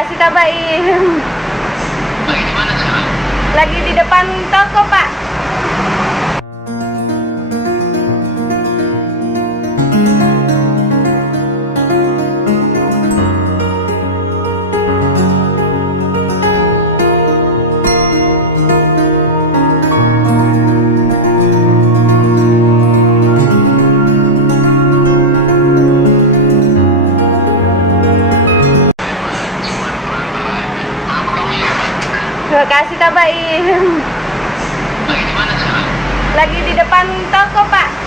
kasih Tabaim. Lagi di mana sekarang? Lagi di depan toko, Pak. Terima kasih Tabaim. Lagi di mana sekarang? Lagi di depan toko, Pak.